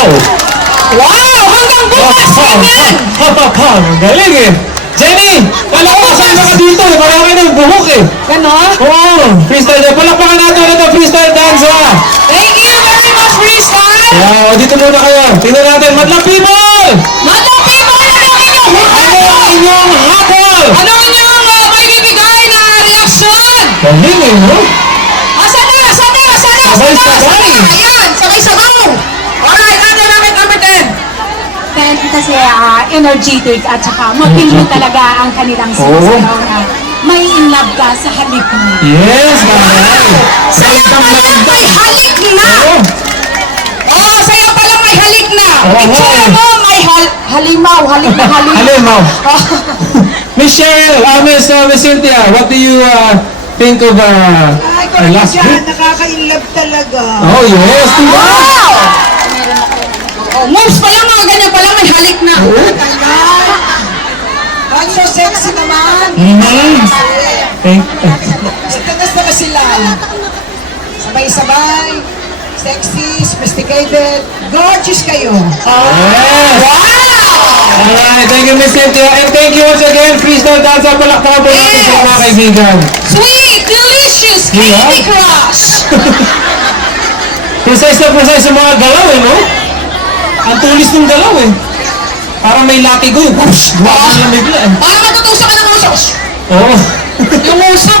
Wow! Wow! Hanggang bukas, ganyan! Galing eh! Jenny! Palakpakan na ka dito eh! Marami na yung buhok eh! Ganon? Oo! Freestyle dance! Palakpakan natin ulit ang freestyle dance ha! Thank you very much, Freestyle! Yeah, dito muna kayo! Tingnan natin! Madlang people! Madlang people! Ano ang inyong habol? Ano inyong may bibigay na reaksyon? Galing eh, no? Sana! Sabay-sabay. Ayan! Sabay-sabaw! Alright, natin namin number 10. Kasi energetic at saka mapili talaga ang kanilang sinasayaw na may in love ka sa halik mo. Yes, manay! Saya pa lang may halik na! Oh, saya pa lang may halik na! Itsura mo may halimaw, halik na halik. Halimaw. Michelle, Miss Cynthia, what do you think of Ay, our last dyan, group? nakaka-inlove talaga. Oh, yes! Diba? Wow! Oh, moves pa lang, mga ganyan pa lang may halik na. Ang so sexy naman. Thank Sitagas na sila. Sabay-sabay, sexy, sophisticated, gorgeous kayo. Yes! Alright, thank you Miss Cynthia. And thank you once again, Freestyle Dance. Palakpakan po natin sa mga kaibigan. Sweet, delicious, Candy Crush! Precise na precise sa mga galaw eh, no? Ang tulis ng galaw eh. Parang may latigo. Whoosh! Guwapa na bigla eh. Parang matutusok ka ng usos. Oo. Yung usok.